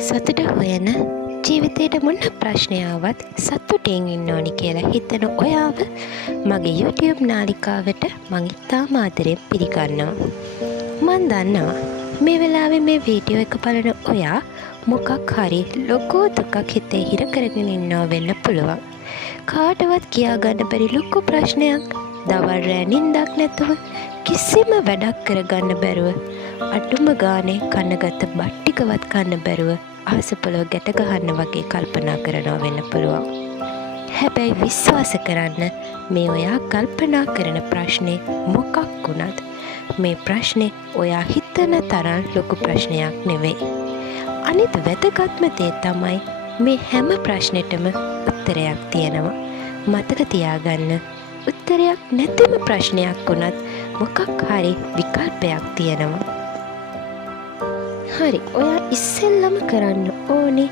සතුට හොයන ජීවිතයට මොන ප්‍රශ්නයාවත් සතුටින් ඉන්න ඕනි කියලා හිතන ඔයාව මගේ YouTube නාලිකාවට මං ඉතාම ආදරයෙන් පිළිගන්නවා. මං දන්නවා මේ වෙලාවේ මේ වීඩියෝ එක බලන ඔයා මොකක් හරි ලොකු දුකක් හිතේ හිර කරගෙන ඉන්නවා වෙන්න පුළුවන්. කාටවත් කියාගන්න බැරි ලොකු ප්‍රශ්නයක්, දවල් රෑ නිින්දක් නැතුව කිසිම වැඩක් කරගන්න බැරුව, අඩුම ගානේ කනගත බට්ටිකවත් කන්න බැරුව අහස පොළොව ගැට ගහන්න වගේ කල්පනා කරනවා වෙන්න පුළුවන්. හැබැයි විශ්වාස කරන්න, මේ ඔයා කල්පනා කරන ප්‍රශ්නේ මොකක් වුණත් මේ ප්‍රශ්නේ ඔයා හිතන තරම් ලොකු ප්‍රශ්නයක් නෙවෙයි. අනිත් වැදගත්ම දේ තමයි මේ හැම ප්‍රශ්නෙටම උත්තරයක් තියෙනවා. මතක තියාගන්න, උත්තරයක් නැතිම ප්‍රශ්නයක් වුණත් මොකක් හරි විකල්පයක් තියෙනවා. හරි, ඔයා ඉස්සෙල්ලම කරන්න ඕනේ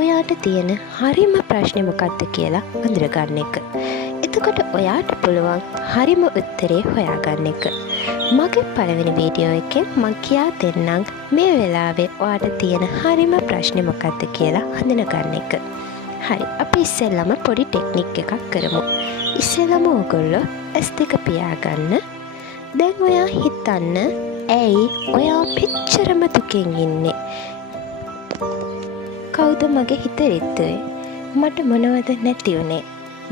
ඔයාට තියෙන හරිම ප්‍රශ්නේ මොකක්ද කියලා අඳුරගන්න එක. එතකොට ඔයාට පුළුවන් හරිම උත්තරේ හොයාගන්න එක. මගේ පළවෙනි වීඩියෝ එකෙන් මං කියා දෙන්නම් මේ වෙලාවේ ඔයාට තියෙන හරිම ප්‍රශ්නේ මොකක්ද කියලා හඳුනගන්න එක. හරි, අපි ඉස්සෙල්ලම පොඩි ටෙක්නික් එකක් කරමු. ඉස්සෙල්ලම ඕගොල්ලෝ S2 පියාගන්න. දැන් ඔයා හිතන්න, ඇයි ඔයා පිච්චරම දුකෙන් ඉන්නේ? කවුද මගේ හිත රිද්දුවේ? මට මොනවද නැති උනේ?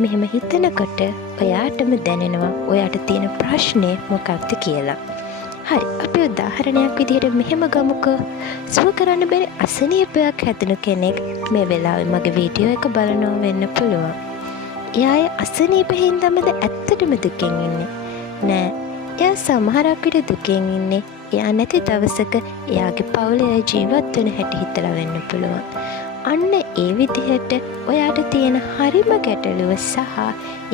මෙහෙම හිතනකොට ඔයාටම දැනෙනවා ඔයාට තියෙන ප්‍රශ්නේ මොකක්ද කියලා. හරි, අපි උදාහරණයක් විදිහට මෙහෙම ගමුකෝ. සුව කරන්න බැරි අසනීපයක් හැදෙන කෙනෙක් මේ වෙලාවේ මගේ වීඩියෝ එක බලනවා වෙන්න පුළුවන්. එයා අසනීප හින්දාමද ඇත්තටම දුකෙන් ඉන්නේ? නෑ, එයා සමහරක් විට දුකෙන් ඉන්නේ එයා නැති දවසක එයාගේ පවුලේ ජීවත් වෙන හැටි හිතලා වෙන්න පුළුවන්. අන්න ඒ විදිහට ඔයාට තියෙන හරිම ගැටලුව සහ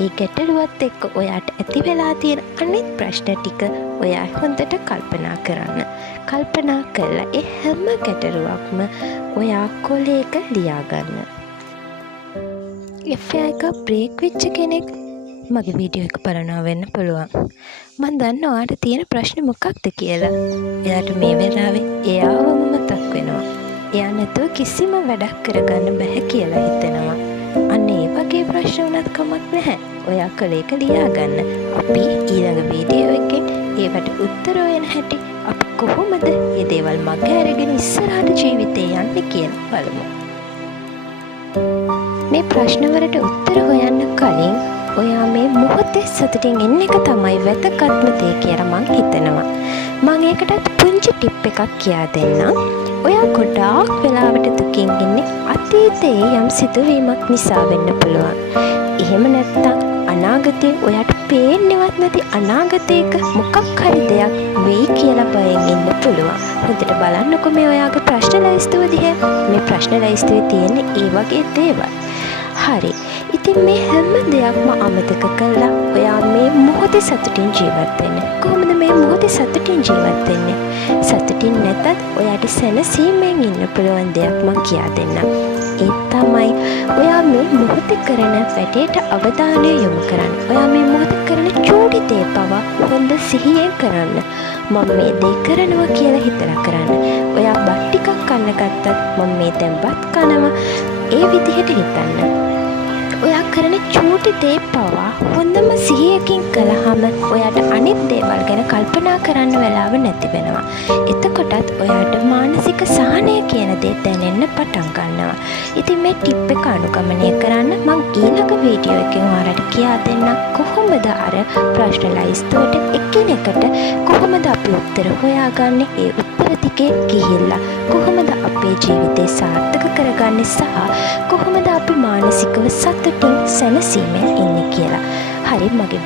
ඒ ගැටලුවත් එක්ක ඔයාට ඇති වෙලා තියෙන අනිත් ප්‍රශ්න ටික ඔයා හොඳට කල්පනා කරන්න. කල්පනා කරලා ඒ හැම ගැටලුවක්ම ඔයා කොලයක ලියාගන්න. එක බ්‍රේක් වෙච්ච කෙනෙක් මගේ වීඩියෝ එක බලනවා වෙන්න පුළුවන්. මං දන්නවා ඔයාට තියෙන ප්‍රශ්නේ මොකක්ද කියලා. එයාට මේ වෙලාවේ එයාවම මතක් වෙනවා. එයා නැතුව කිසිම වැඩක් කරගන්න බැහැ කියලා හිතෙනවා. අන්න ඒ වගේ ප්‍රශ්න වුණත් කමක් නැහැ. ඔයා කලේක ලියාගන්න. අපි ඊළඟ වීඩියෝ එකෙන් ඒවට උත්තර හොයන හැටි, අපි කොහොමද මේ දේවල් මග අරගෙන ඉස්සරහට ජීවිතේ යන්නේ කියලා බලමු. මේ ප්‍රශ්න වලට උත්තර හොයන්න කලින් ඔයා මේ මොහොතේ සතුටින් ඉන්න එක තමයි වැදගත්ම දේ කියලා මං හිතනවා. මං ඒකටත් පුංචි ටිප් එකක් කියා දෙන්නම්. ඔයා ගොඩාක් වෙලාවට දුකින් ඉන්නේ අතීතයේ යම් සිදුවීමක් නිසා වෙන්න පුළුවන්. එහෙම නැත්නම් අනාගතේ ඔයාට පේන්නවත් නැති අනාගතයක මොකක් හරි දෙයක් වෙයි කියලා බයෙන් ඉන්න පුළුවන්. හොඳට බලන්නකො මේ ඔයාගේ ප්‍රශ්න ලැයිස්තුව දිහා. මේ ප්‍රශ්න ලැයිස්තුවේ තියෙන ඒ වගේ දේවල්. හරි, ඉතින් මේ හැම දෙයක්ම අමතක කරලා ඔයා මේ මොහොතේ සතුටින් ජීවත් වෙන්න. කොහොමද මේ මොහොතේ සතුටින් ජීවත් වෙන්නේ? සතුටින් නැතත් ඔයාට සැනසීමෙන් ඉන්න පුළුවන් දෙයක් මං කියා දෙන්නම්. ඒ තමයි ඔයා මේ මොහොතේ කරන වැඩේට අවධානය යොමු කරන්න. ඔයා මේ මොහොතේ කරන චූටි දේ පවා හොඳ සිහියෙන් කරන්න. මම මේ දේ කරනවා කියලා හිතලා කරන්න. ඔයා බත් ටිකක් කන්න ගත්තත් මම මේ දැන් බත් කනවා, ඒ විදිහට හිතන්න. ඔයා කරන චූටි දේ පවා හොඳම සිහියකින් කළාම ඔයාට අනිත් දේවල් ගැන කල්පනා කරන්න වෙලාව නැති වෙනවා. එතකොටත් ඔයාට මානසික සහනය කියන දේ දැනෙන්න පටන් ගන්නවා. ඉතින් මේ ටිප් එක අනුගමනය කරන්න මම ඊළඟ වීඩියෝ එකෙන් ඔයාලට කියා දෙන්නම් කොහොමද අර ප්‍රශ්න ලයිස්තුවට එකිනෙකට කොහොමද අපි උත්තර හොයාගන්නේ, ඒ උත්තර ටිකේ ගිහිල්ලා කොහොමද අපේ ජීවිතේ සාර්ථක කරගන්නේ සහ කොහොමද අපි මානසිකව සතුටින් සැනසීමෙන් ඉන්නේ කියලා. හරි, මගේ